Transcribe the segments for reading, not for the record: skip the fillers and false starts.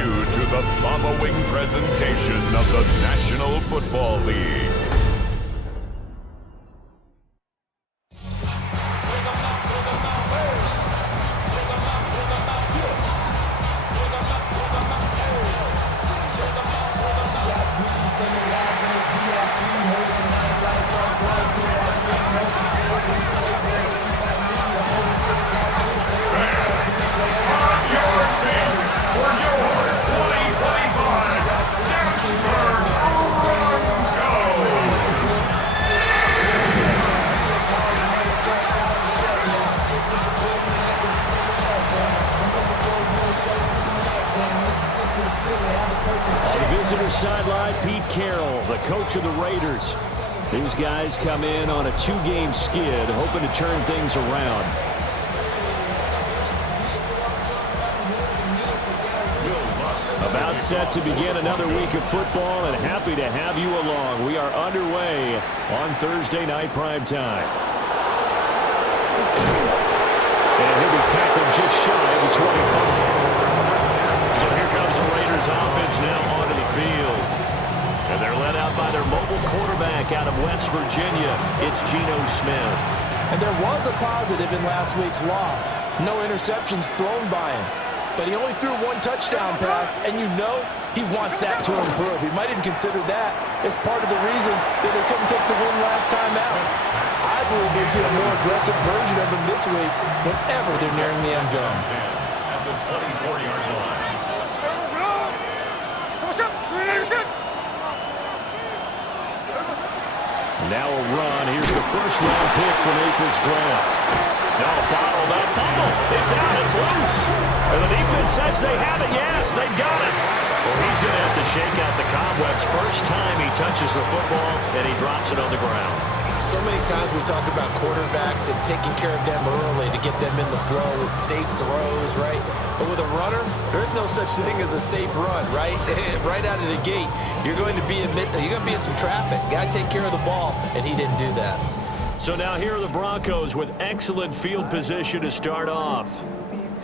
you to the following presentation of the National Football League. Sideline, Pete Carroll, the coach of the Raiders. These guys come in on a two-game skid, hoping to turn things around. About set to begin another week of football, and happy to have you along. We are underway on Thursday night prime time. And he'll be tackled just shy of the 25. So here comes the Raiders offense now onto the field. And they're led out by their mobile quarterback out of West Virginia. It's Geno Smith. And there was a positive in last week's loss. No interceptions thrown by him. But he only threw one touchdown pass, and you know he wants that to improve. He might even consider that as part of the reason that they couldn't take the win last time out. I believe we'll see a more aggressive version of him this week whenever they're nearing the end zone. At the 24-yard line. Now a run. Here's the first-round pick from April's draft. Now bottled up fumble. It's out. It's loose. And the defense says they have it. Yes, they've got it. Well, he's going to have to shake out the cobwebs. First time he touches the football, and he drops it on the ground. So many times we talk about quarterbacks and taking care of them early to get them in the flow with safe throws, right? But with a runner, there is no such thing as a safe run, right? Right out of the gate, you're going to be in some traffic. Got to take care of the ball, and he didn't do that. So now here are the Broncos with excellent field position to start off.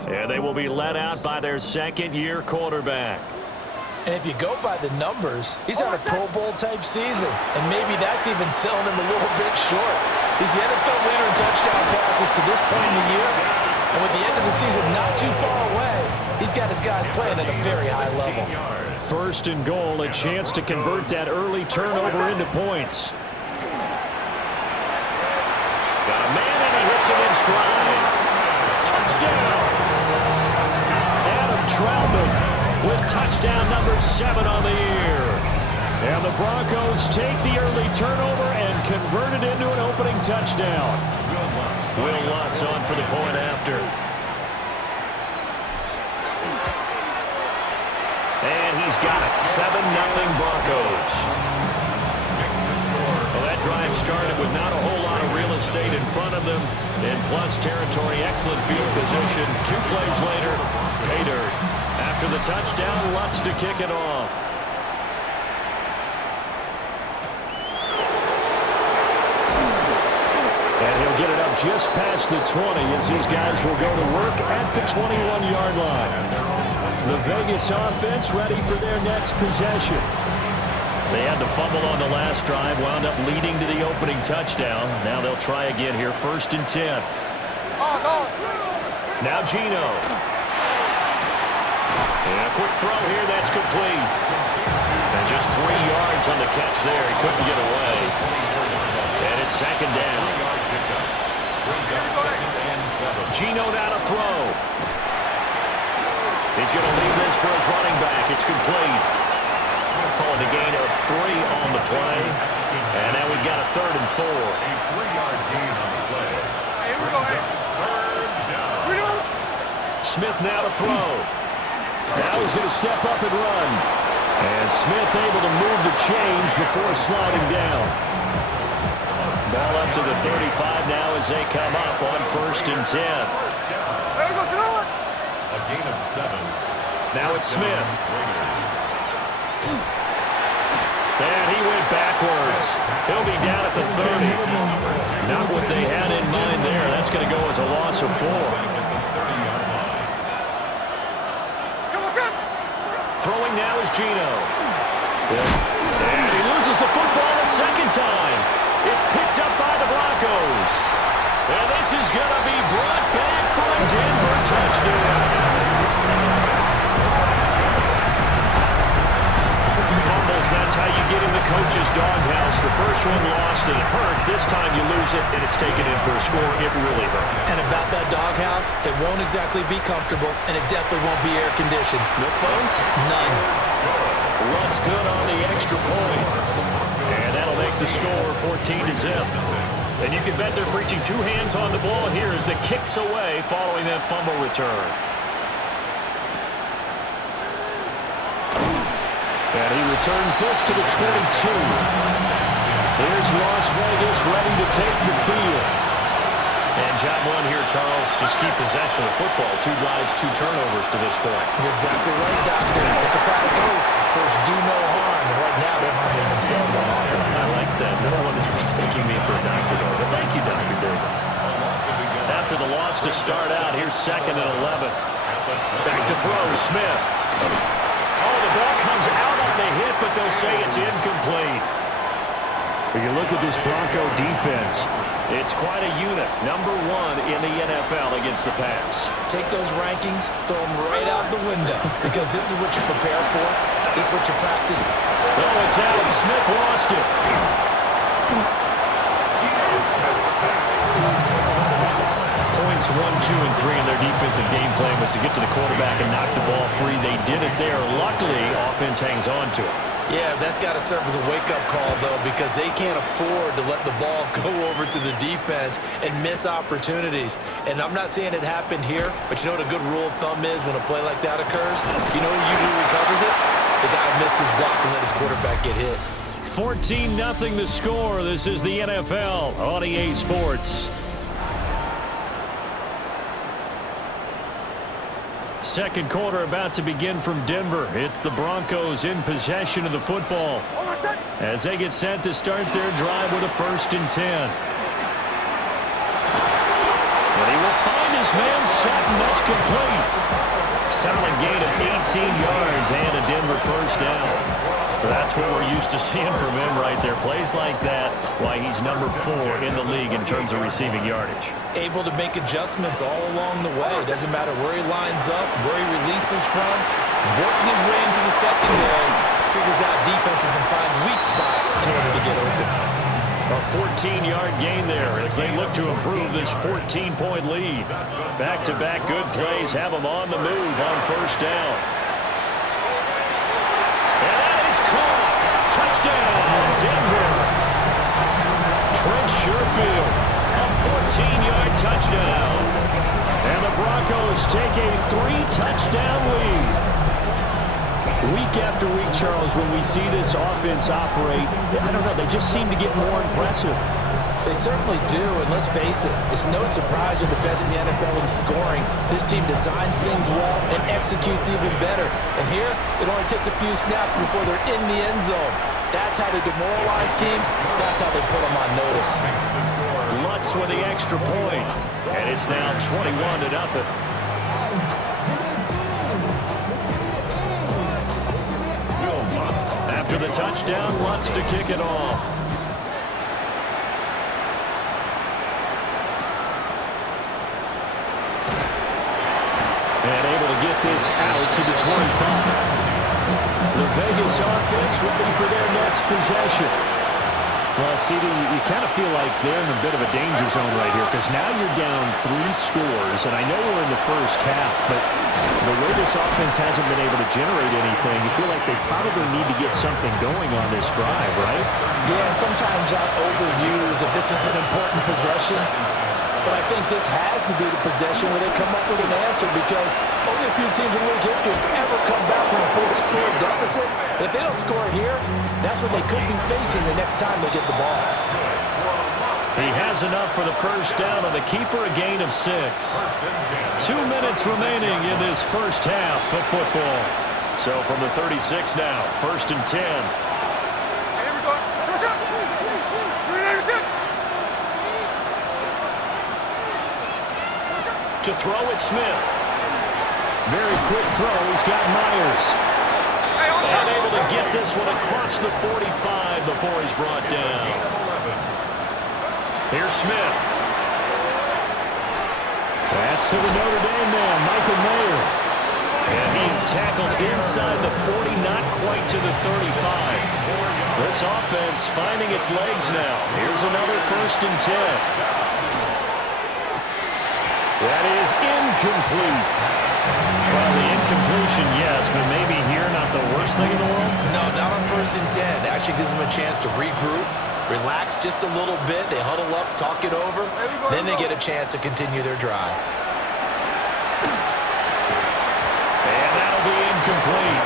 And they will be led out by their second-year quarterback. And if you go by the numbers, he's had a Pro Bowl-type season, and maybe that's even selling him a little bit short. He's the NFL leader in touchdown passes to this point in the year, and with the end of the season not too far away, he's got his guys playing at a very high level. First and goal, a chance to convert that early turnover into points. Got a man, and he hits him in stride. Touchdown! Adam Troutman with touchdown number 7 on the year. And the Broncos take the early turnover and convert it into an opening touchdown. Will Lutz on for the point after. And he's got it. 7-0 Broncos. Well, that drive started with not a whole lot of real estate in front of them. And plus territory, excellent field position. 2 plays later, pay dirt. After the touchdown, Lutz to kick it off. And he'll get it up just past the 20 as these guys will go to work at the 21-yard line. The Vegas offense ready for their next possession. They had to fumble on the last drive, wound up leading to the opening touchdown. Now they'll try again here, 1st and 10. Now Geno. And a quick throw here, that's complete. And just 3 yards on the catch there. He couldn't get away. And it's 2nd down. Geno now to throw. He's going to leave this for his running back. It's complete. Calling a gain of 3 on the play. And now we've got a 3rd and 4. A 3-yard gain on the play. Here we go. Smith now to throw. Now he's going to step up and run. And Smith able to move the chains before sliding down. Ball up to the 35 now as they come up on 1st and 10. A gain of 7. Now it's Smith. And he went backwards. He'll be down at the 30. Not what they had in mind there. That's going to go as a loss of 4. Throwing now is Geno. And he loses the football a second time. It's picked up by the Broncos. And this is going to be brought back for a Denver touchdown. Fumbles, that's how you get in the coach's doghouse. The first one lost and it hurt. This time you lose it and it's taken in for a score. It really hurt. And about that doghouse, it won't exactly be comfortable, and it definitely won't be air-conditioned. No bones? None. Runs good on the extra point. And that'll make the score 14-0. And you can bet they're preaching two hands on the ball here as the kick's away following that fumble return. And he returns this to the 22. Here's Las Vegas ready to take the field. And job one here, Charles, just keep possession of football. 2 drives, 2 turnovers to this point. You're exactly right, Doctor. Hippocratic oath. First, do no harm. Right now, they're harming themselves on offense. I like that. No one is mistaking me for a doctor, though. But thank you, Dr. Davis. After the loss to start out, here's 2nd and 11. Back to throw, Smith. Oh, the ball comes out on the hit, but they'll say it's incomplete. When you look at this Bronco defense, it's quite a unit. Number 1 in the NFL against the pass. Take those rankings, throw them right out the window, because this is what you prepare for. This is what you practice. Oh, it's out. Smith lost it. Points 1, 2, and 3 in their defensive game plan was to get to the quarterback and knock the ball free. They did it there. Luckily, offense hangs on to it. Yeah, that's got to serve as a wake-up call, though, because they can't afford to let the ball go over to the defense and miss opportunities. And I'm not saying it happened here, but you know what a good rule of thumb is when a play like that occurs? You know who usually recovers it? The guy who missed his block and let his quarterback get hit. 14-0 the score. This is the NFL on EA Sports. Second quarter about to begin from Denver. It's the Broncos in possession of the football as they get set to start their drive with a 1st and 10. And he will find his man set, and that's complete. Solid gain of 18 yards and a Denver 1st down. That's what we're used to seeing from him right there. Plays like that, why he's number 4 in the league in terms of receiving yardage. Able to make adjustments all along the way. Doesn't matter where he lines up, where he releases from. Working his way into the secondary, figures out defenses and finds weak spots in order to get open. A 14-yard gain there as they look to improve this 14-point lead. Back-to-back good plays have them on the move on 1st down. Caught. Touchdown, Denver. Trent Sherfield, a 14-yard touchdown. And the Broncos take a 3-touchdown lead. Week after week, Charles, when we see this offense operate, I don't know, they just seem to get more impressive. They certainly do, and let's face it, it's no surprise they're the best in the NFL in scoring. This team designs things well and executes even better. And here, it only takes a few snaps before they're in the end zone. That's how they demoralize teams. That's how they put them on notice. Lutz with the extra point, and it's now 21-0. After the touchdown, Lutz to kick it off. And able to get this out to the 25. The Vegas offense ready for their next possession. Well, CD, you kind of feel like they're in a bit of a danger zone right here because now you're down 3 scores, and I know we're in the first half, but the way this offense hasn't been able to generate anything, you feel like they probably need to get something going on this drive, right? Yeah, and sometimes I overuse if this is an important possession. But I think this has to be the possession where they come up with an answer because only a few teams in league history have ever come back from a 4-score deficit. And if they don't score here, that's what they could be facing the next time they get the ball. He has enough for the 1st down on the keeper, a gain of 6. 2 minutes remaining in this first half of football. So from the 36 now, 1st and 10. To throw is Smith. Very quick throw. He's got Myers. reach the 45 before he's brought down. Here's Smith. That's to the Notre Dame man, Michael Mayer. And he's tackled inside the 40, not quite to the 35. This offense finding its legs now. Here's another 1st and 10. That is incomplete. Well, the incompletion, yes, but maybe here not the worst thing in the world? No, not on 1st and 10. Actually gives them a chance to regroup, relax just a little bit. They huddle up, talk it over. Then they get a chance to continue their drive. And that'll be incomplete.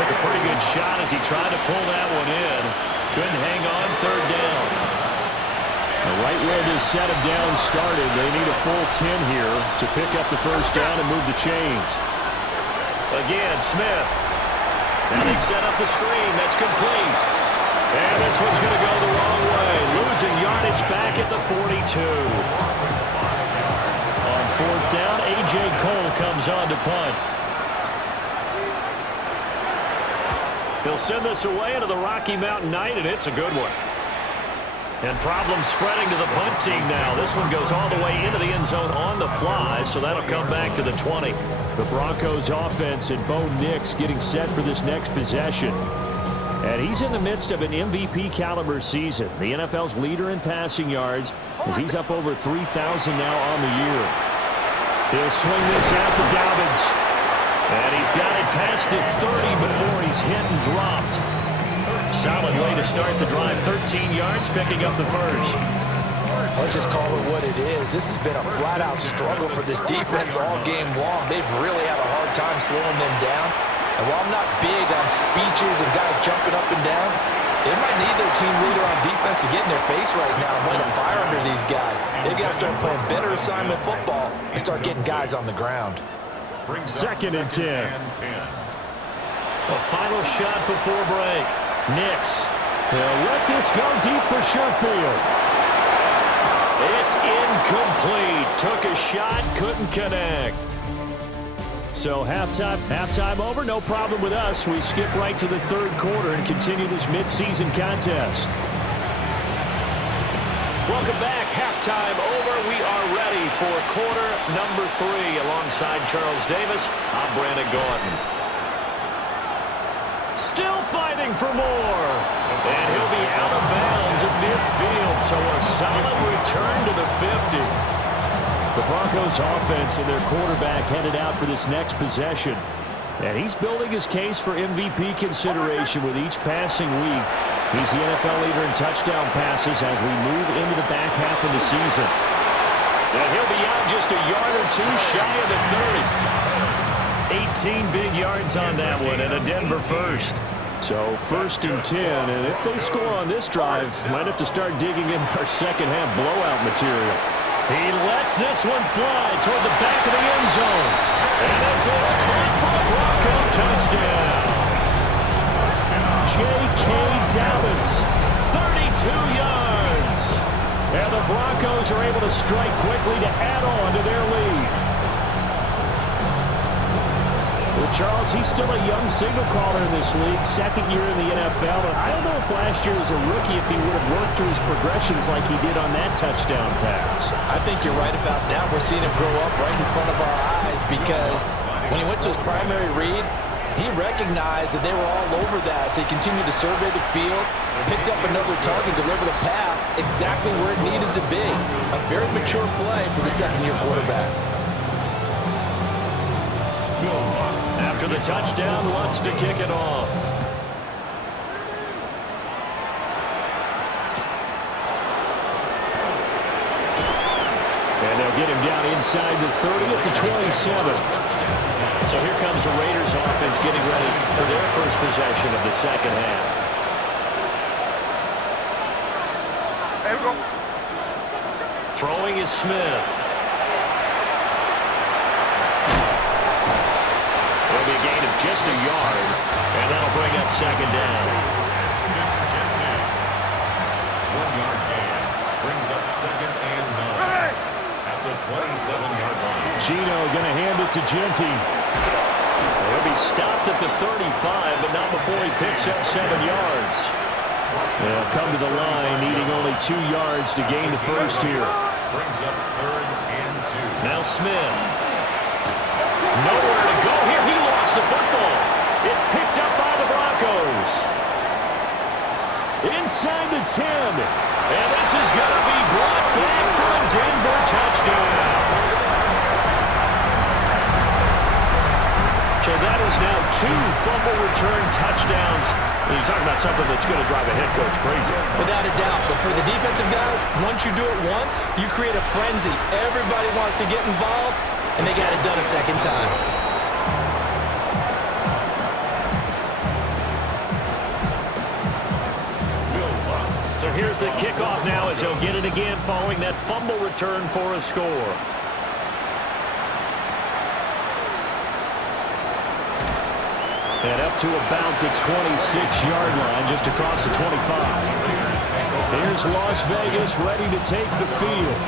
Took a pretty good shot as he tried to pull that one in. Couldn't hang on 3rd down. Right where this set of downs started, they need a full 10 here to pick up the 1st down and move the chains. Again, Smith. Now they set up the screen. That's complete. And this one's going to go the wrong way. Losing yardage back at the 42. On 4th down, A.J. Cole comes on to punt. He'll send this away into the Rocky Mountain night, and it's a good one. And problems spreading to the punt team now. This one goes all the way into the end zone on the fly, so that'll come back to the 20. The Broncos offense and Bo Nix getting set for this next possession. And he's in the midst of an MVP caliber season. The NFL's leader in passing yards as he's up over 3,000 now on the year. He'll swing this out to Dobbins. And he's got it past the 30 before he's hit and dropped. Solid way to start the drive. 13 yards, picking up the 1st. Let's just call it what it is. This has been a flat-out struggle for this defense all game long. They've really had a hard time slowing them down. And while I'm not big on speeches and guys jumping up and down, they might need their team leader on defense to get in their face right now and light a fire under these guys. They've got to start playing better assignment football and start getting guys on the ground. 2nd and 10. A final shot before break. Nix. He'll let this go deep for Sherfield. It's incomplete. Took a shot, couldn't connect. So halftime over, no problem with us. We skip right to the 3rd quarter and continue this midseason contest. Welcome back. Halftime over. We are ready for quarter number 3. Alongside Charles Davis, I'm Brandon Gordon. Still fighting for more. And he'll be out of bounds at midfield, so a solid return to the 50. The Broncos offense and their quarterback headed out for this next possession. And he's building his case for MVP consideration with each passing week. He's the NFL leader in touchdown passes as we move into the back half of the season. And he'll be out just a yard or two shy of the 30. 18 big yards on that one and a Denver 1st. So 1st and 10, and if they score on this drive, might have to start digging in our second half blowout material. He lets this one fly toward the back of the end zone. And this is caught for a Bronco touchdown. J.K. Dobbins, 32 yards. And the Broncos are able to strike quickly to add on to their lead. Well, Charles, he's still a young signal caller in this league, 2nd year in the NFL. And I don't know if last year as a rookie if he would have worked through his progressions like he did on that touchdown pass. I think you're right about that. We're seeing him grow up right in front of our eyes because when he went to his primary read, he recognized that they were all over that. So he continued to survey the field, picked up another target, delivered a pass exactly where it needed to be. A very mature play for the 2nd-year quarterback. After the touchdown, wants to kick it off. And they'll get him down inside the 30 at the 27. So here comes the Raiders offense getting ready for their first possession of the second half. There we go. Throwing is Smith. It'll be a gain of just a yard, and that'll bring up second down. 1-yard gain brings up 2nd and 9 at the 27-yard line. Gino going to hand it to Genty. He'll to be stopped at the 35, but not before he picks up 7 yards. They'll come to the line, needing only 2 yards to gain the first here. Brings up 3rd and 2. Now Smith. Nowhere to go here. He lost the football. It's picked up by the Broncos. Inside the 10. And this is going to be brought back for a Denver touchdown. So that is now 2 fumble return touchdowns. And you're talking about something that's going to drive a head coach crazy. Without a doubt. But for the defensive guys, once you do it once, you create a frenzy. Everybody wants to get involved, and they got it done a second time. So here's the kickoff now as he'll get it again following that fumble return for a score. And up to about the 26-yard line, just across the 25. Here's Las Vegas ready to take the field.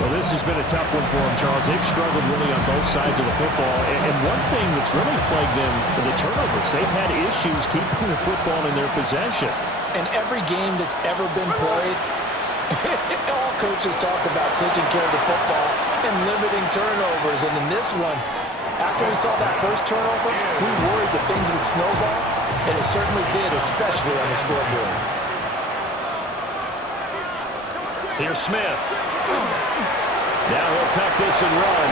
Well, this has been a tough one for them, Charles. They've struggled really on both sides of the football. And one thing that's really plagued them, the turnovers. They've had issues keeping the football in their possession. In every game that's ever been played, all coaches talk about taking care of the football and limiting turnovers. And in this one, after we saw that first turnover, we worried that things would snowball, and it certainly did, especially on the scoreboard. Here's Smith. Now he'll tuck this and run.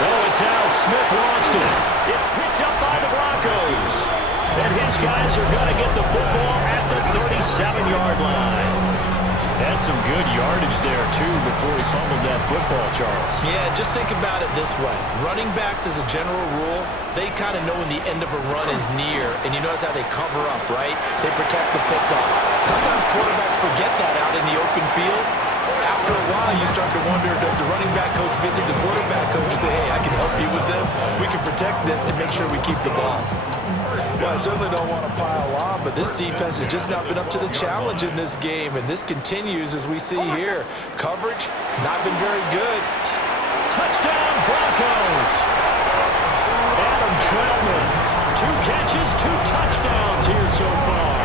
Oh, it's out. Smith lost it. It's picked up by the Broncos. And his guys are going to get the football at the 37-yard line. That's some good yardage there, too, before he fumbled that football, Charles. Yeah, just think about it this way. Running backs, as a general rule, they kind of know when the end of a run is near, and you notice how they cover up, right? They protect the football. Sometimes quarterbacks forget that out in the open field. After a while, you start to wonder, does the running back coach visit the quarterback coach and say, hey, I can help you with this, we can protect this, and make sure we keep the ball? Well, I certainly don't want to pile on, but this defense has just not been up to the challenge in this game, and this continues as we see here. Coverage, not been very good. Touchdown, Broncos! Adam Trautman, 2 catches, 2 touchdowns here so far.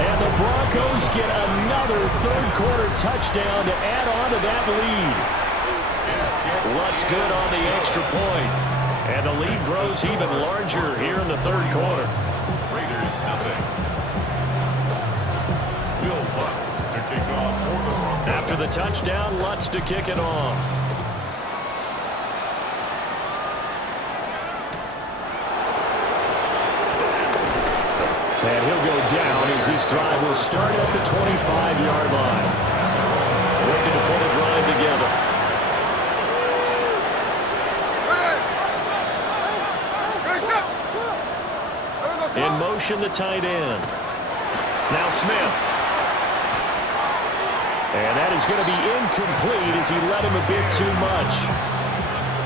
And the Broncos get another third-quarter touchdown to add on to that lead. What's good on the extra point? And the lead grows even larger here in the third quarter. Raiders nothing. Will Lutz to kick off for the Broncos. After the touchdown, Lutz to kick it off. And he'll go down as this drive will start at the 25-yard line. Looking to put a drive together. In motion, the tight end. Now Smith. And that is going to be incomplete as he led him a bit too much.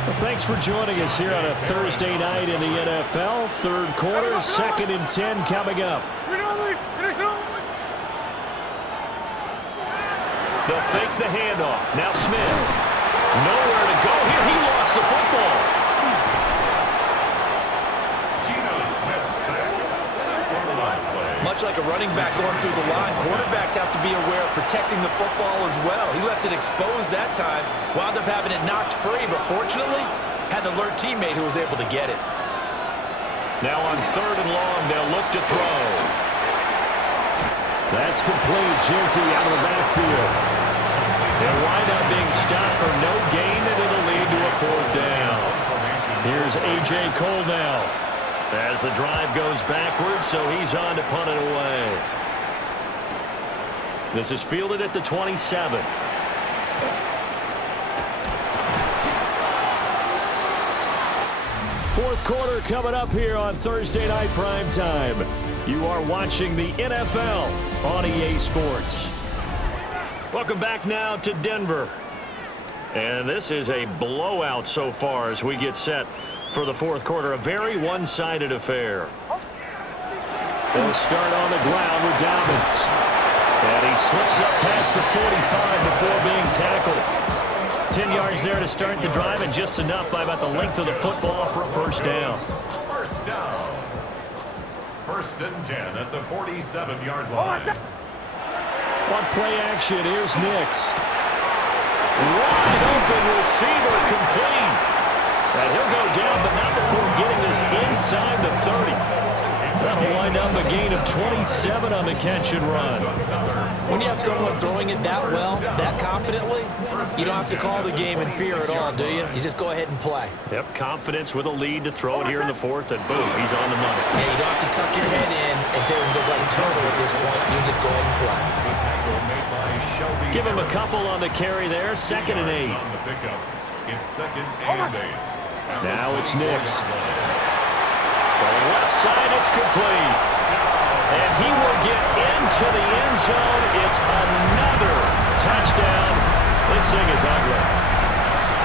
Well, thanks for joining us here on a Thursday night in the NFL. Third quarter, 2nd and 10 coming up. They'll fake the handoff. Now Smith. Nowhere to go here. He lost the football. Much like a running back going through the line, quarterbacks have to be aware of protecting the football as well. He left it exposed that time, wound up having it knocked free, but fortunately, had an alert teammate who was able to get it. Now on 3rd and long, they'll look to throw. That's complete. Ginty out of the backfield. They'll wind up being stopped for no gain, and it'll lead to a 4th down. Here's A.J. Cole now. As the drive goes backwards, so he's on to punt it away. This is fielded at the 27. Fourth quarter coming up here on Thursday Night Primetime. You are watching the NFL on EA Sports. Welcome back now to Denver. And this is a blowout so far as we get set for the fourth quarter. A very one-sided affair. They'll start on the ground with Dobbins. And he slips up past the 45 before being tackled. 10 yards there to start the drive, and just enough by about the length of the football for a first down. First down. 1st and 10 at the 47-yard line. On play action, here's Nix. Wide open receiver, complete. And he'll go down, but not before getting this inside the 30. That'll wind up a gain of 27 on the catch and run. When you have someone throwing it that well, that confidently, you don't have to call the game in fear at all, do you? You just go ahead and play. Yep, confidence with a lead to throw it here in the 4th, and boom, he's on the money. Yeah, you don't have to tuck your head in and take him go like turtle at this point. You just go ahead and play. Give him a couple on the carry there, 2nd and 8. It's 2nd and 8. Now it's Nix. From the left side, it's complete. And he will get into the end zone. It's another touchdown. This thing is ugly.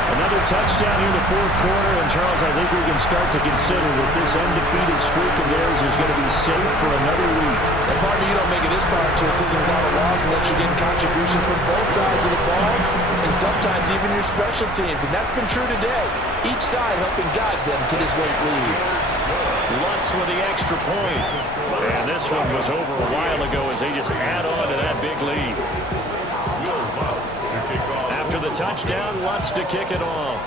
Another touchdown here in the 4th quarter. And, Charles, I think we can start to consider that this undefeated streak of theirs is going to be safe for another week. And, partner, you don't make it this far into a season without a loss unless you're getting contributions from both sides of the ball and sometimes even your special teams. And that's been true today. Each side helping guide them to this late lead. Lutz with the extra point. And this one was over a while ago as they just add on to that big lead. After the touchdown, Lutz to kick it off.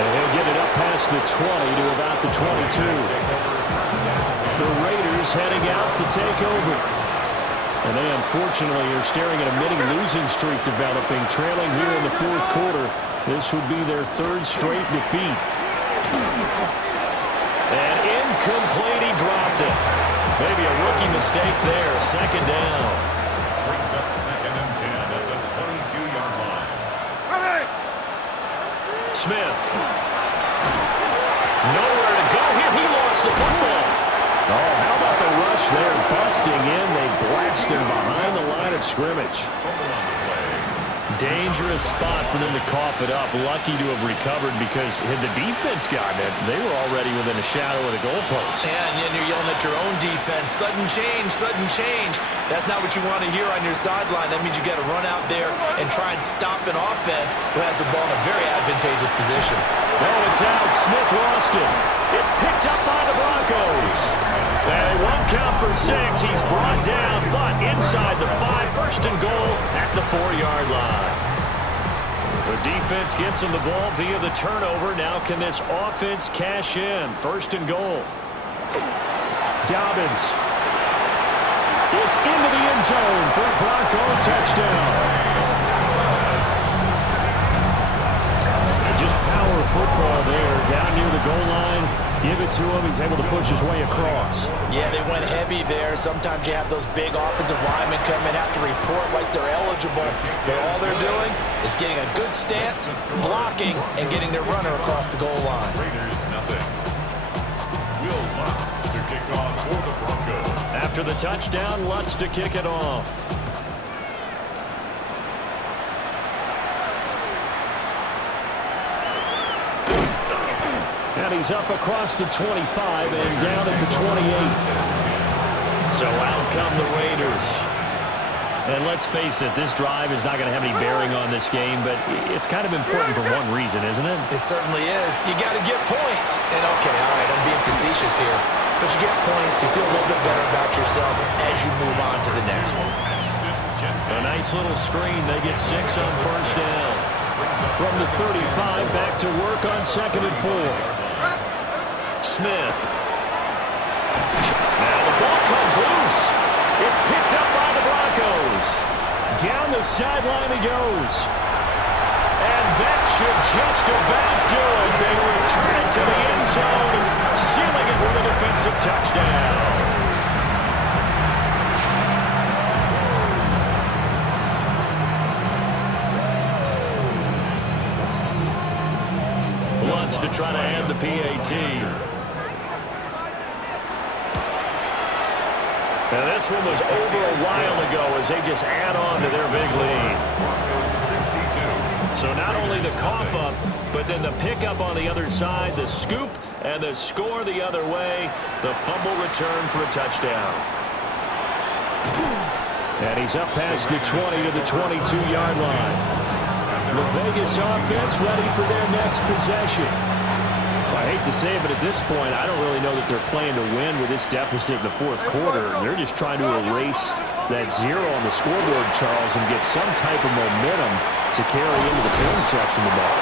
And he'll get it up past the 20 to about the 22. The Raiders heading out to take over. And they, unfortunately, are staring at a mini losing streak developing, trailing here in the 4th quarter. This would be their 3rd straight defeat. And incomplete, he dropped it. Maybe a rookie mistake there, 2nd down. Brings up 2nd and 10 at the 22-yard line. Smith. Nowhere to go here. He lost the football. Oh, how about the rush there? Busting in. They blast him behind the line of scrimmage. Dangerous spot for them to cough it up. Lucky to have recovered because had the defense gotten it, they were already within a shadow of the goalpost. Yeah, and then you're yelling at your own defense. Sudden change, sudden change. That's not what you want to hear on your sideline. That means you got to run out there and try and stop an offense who has the ball in a very advantageous position. Oh, it's out. Smith lost it. It's picked up by the Broncos. And it won't count for 6. He's brought down, but inside the 5, 1st and goal at the 4-yard line. The defense gets him the ball via the turnover. Now can this offense cash in? 1st and goal. Dobbins is into the end zone for a Bronco touchdown. Just power football there, down near the goal line. Give it to him. He's able to push his way across. Yeah, they went heavy there. Sometimes you have those big offensive linemen come in, have to report like they're eligible. But all they're doing is getting a good stance, blocking, and getting their runner across the goal line. Raiders nothing. Will Lutz to kick off for the Broncos. After the touchdown, Lutz to kick it off. And he's up across the 25 and down at the 28. So out come the Raiders. And let's face it, this drive is not going to have any bearing on this game, but it's kind of important for one reason, isn't it? It certainly is. You got to get points. And okay, all right, I'm being facetious here. But you get points, you feel a little bit better about yourself as you move on to the next one. A nice little screen. They get 6 on 1st down. From the 35, back to work on 2nd and 4. Smith. Now the ball comes loose. It's picked up by the Broncos. Down the sideline he goes. And that should just about do it. They return it to the end zone, sealing it with a defensive touchdown. Lutz to try to add the PAT. Now this one was over a while ago as they just add on to their big lead. Broncos 62, So not only the cough up, but then the pickup on the other side, the scoop, and the score the other way. The fumble return for a touchdown. And he's up past the 20 to the 22-yard line. The Vegas offense ready for their next possession. I hate to say it, but at this point, I don't really know that they're playing to win with this deficit in the fourth quarter. They're just trying to erase that zero on the scoreboard, Charles, and get some type of momentum to carry into the film section of the ball.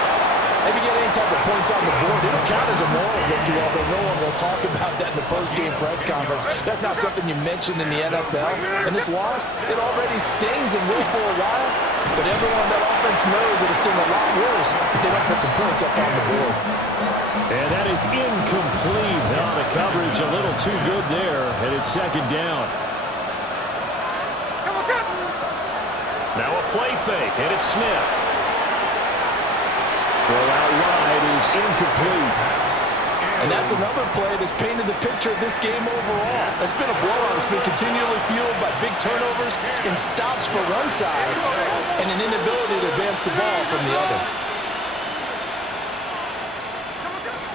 Maybe get any type of points on the board. It don't count as a moral victory, although no one will talk about that in the post-game press conference. That's not something you mentioned in the NFL. And this loss, it already stings and will for a while. But everyone on that offense knows it'll sting a lot worse if they don't put some points up on the board. And that is incomplete. Now the coverage a little too good there, and it's second down. Now a play fake, and it's Smith. Throw out wide is incomplete. And that's another play that's painted the picture of this game overall. It's been a blowout. It's been continually fueled by big turnovers and stops for one side and an inability to advance the ball from the other.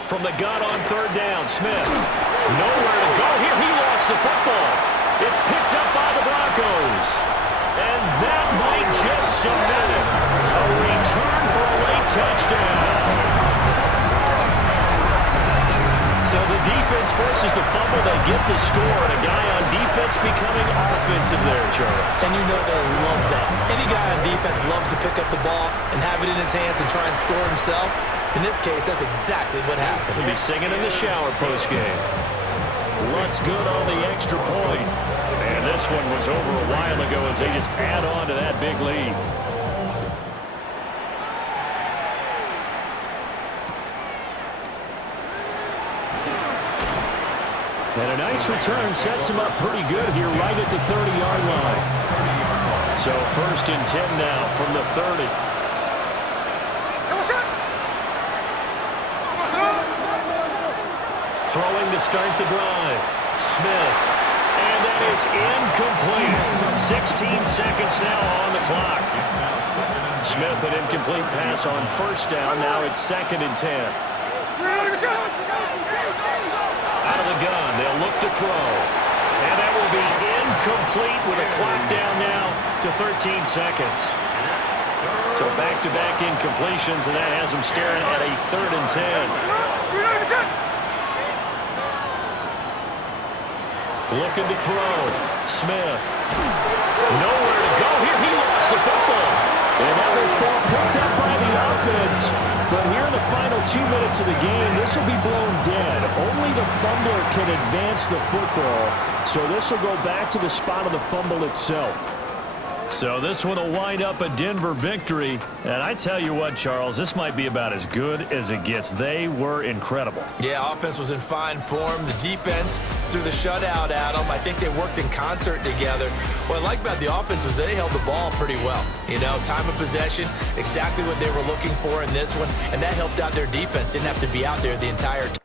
From the gun on third down, Smith. Nowhere to go here. He lost the football. It's picked up by the Broncos. And that might just cement it. A return for a late touchdown. So the defense forces the fumble. They get the score. And a guy on defense becoming offensive there, Charles. And you know they love that. Any guy on defense loves to pick up the ball and have it in his hands and try and score himself. In this case, that's exactly what happened. He'll be singing in the shower postgame. Lutz good on the extra point. And this one was over a while ago as they just add on to that big lead. And a nice return sets him up pretty good here right at the 30-yard line. So 1st and 10 now from the 30. Throwing to start the drive. Smith. And that is incomplete. 16 seconds now on the clock. Smith, an incomplete pass on 1st down. Now it's 2nd and 10. Out of the gun. They'll look to throw. And that will be incomplete with a clock down now to 13 seconds. So back-to-back incompletions, and that has them staring at a 3rd and 10. Looking to throw. Smith. Nowhere to go here. He lost the football. And now this ball picked up by the offense. But here in the final 2 minutes of the game, this will be blown dead. Only the fumbler can advance the football. So this will go back to the spot of the fumble itself. So this one will wind up a Denver victory. And I tell you what, Charles, this might be about as good as it gets. They were incredible. Yeah, offense was in fine form. The defense threw the shutout at them. I think they worked in concert together. What I like about the offense was they held the ball pretty well. You know, time of possession, exactly what they were looking for in this one. And that helped out their defense. Didn't have to be out there the entire time.